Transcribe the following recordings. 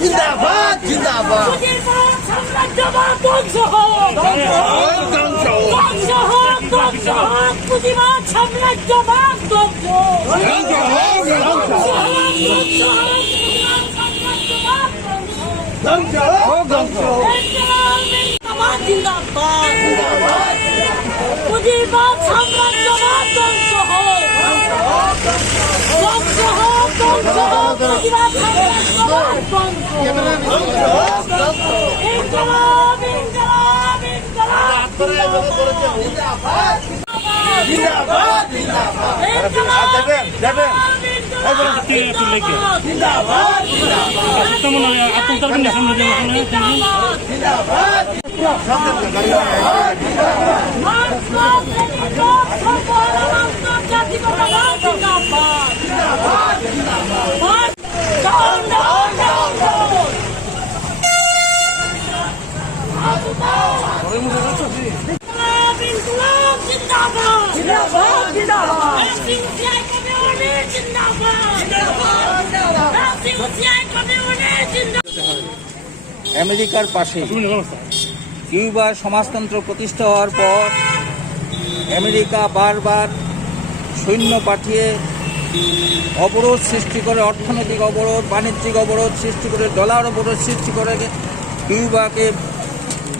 জিন্দাবাদ জিন্দাবাদ জিন্দাবাদ সাম্রাজ্যবাদ ধ্বংস হোক ধ্বংস হোক ধ্বংস হোক পুঁজিবাদ সাম্রাজ্যবাদ ধ্বংস ধ্বংস হোক ধ্বংস জিন্দাবাদ পুঁজিবাদ সাম্রাজ্যবাদ ধ্বংস হোক ধ্বংস হোক ধ্বংস হোক পুঁজিবাদ সাম্রাজ্যবাদ ধ্বংস ইনকলাব ইনকলাব ইনকলাব জিন্দাবাদ জিন্দাবাদ যাবেন যাবেন জিন্দাবাদ আমেরিকার পাশে কিউবার সমাজতন্ত্র প্রতিষ্ঠা হওয়ার পর আমেরিকা বারবার সৈন্য পাঠিয়ে অবরোধ সৃষ্টি করে, অর্থনৈতিক অবরোধ, বাণিজ্যিক অবরোধ সৃষ্টি করে, ডলার অবরোধ সৃষ্টি করে কিউবাকে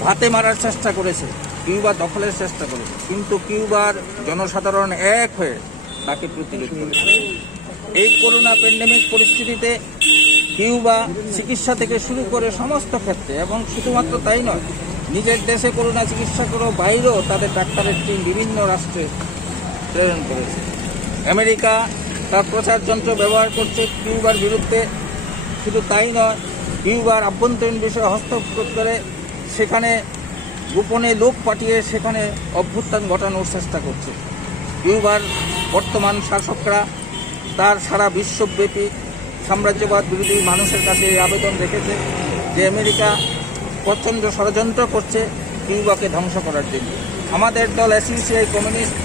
ভাতে মারার চেষ্টা করেছে, কিউবা দখলের চেষ্টা করেছে। কিন্তু কিউবার জনসাধারণ এক হয়ে তাকে প্রতিরোধ করেছে। এই করোনা প্যান্ডেমিক পরিস্থিতিতে কিউবা চিকিৎসা থেকে শুরু করে সমস্ত ক্ষেত্রে, এবং শুধুমাত্র তাই নয়, নিজের দেশে করোনা চিকিৎসা করেও বাইরেও তাদের ডাক্তারের টিম বিভিন্ন রাষ্ট্রে প্রেরণ করেছে। আমেরিকা তার প্রচার যন্ত্র ব্যবহার করছে কিউবার বিরুদ্ধে। শুধু তাই নয়, কিউবার আভ্যন্তরীণ বিষয়ে হস্তক্ষেপ করে সেখানে গোপনে লোক পাঠিয়ে সেখানে অভ্যুত্থান ঘটানোর চেষ্টা করছে। কিউবার বর্তমান শাসকরা তার সারা বিশ্বব্যাপী সাম্রাজ্যবাদ বিরোধী মানুষের কাছে এই আবেদন রেখেছে যে আমেরিকা প্রচণ্ড ষড়যন্ত্র করছে কিউবাকে ধ্বংস করার জন্য। আমাদের দল এসইউসিআই কমিউনিস্ট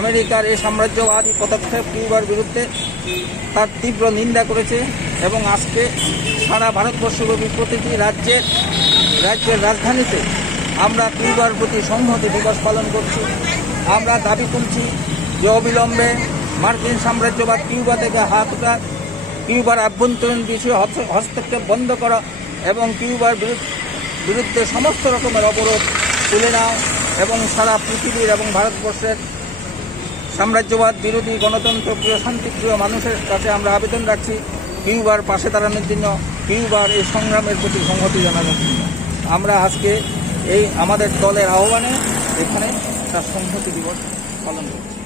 আমেরিকার এই সাম্রাজ্যবাদী পদক্ষেপ কিউবার বিরুদ্ধে তার তীব্র নিন্দা করেছে, এবং আজকে সারা ভারতবর্ষব্যাপী প্রতিটি রাজ্যের রাজধানীতে আমরা কিউবার প্রতি সংহতি দিবস পালন করছি। আমরা দাবি তুলছি যে অবিলম্বে মার্কিন সাম্রাজ্যবাদ কিউবা থেকে হাত ওঠা, কিউবার আভ্যন্তরীণ বিষয়ে হস্তক্ষেপ বন্ধ করা এবং কিউবার বিরুদ্ধে সমস্ত রকমের অবরোধ তুলে নাও, এবং সারা পৃথিবীর এবং ভারতবর্ষের সাম্রাজ্যবাদ বিরোধী গণতন্ত্রপ্রিয় শান্তিপ্রিয় মানুষের কাছে আমরা আবেদন রাখছি কিউবার পাশে দাঁড়ানোর জন্য, কিউবার এই সংগ্রামের প্রতি সংহতি জানানোর জন্য। আমরা আজকে এই আমাদের দলের আহ্বানে এখানে তার সংহতি দিবস পালন করছি।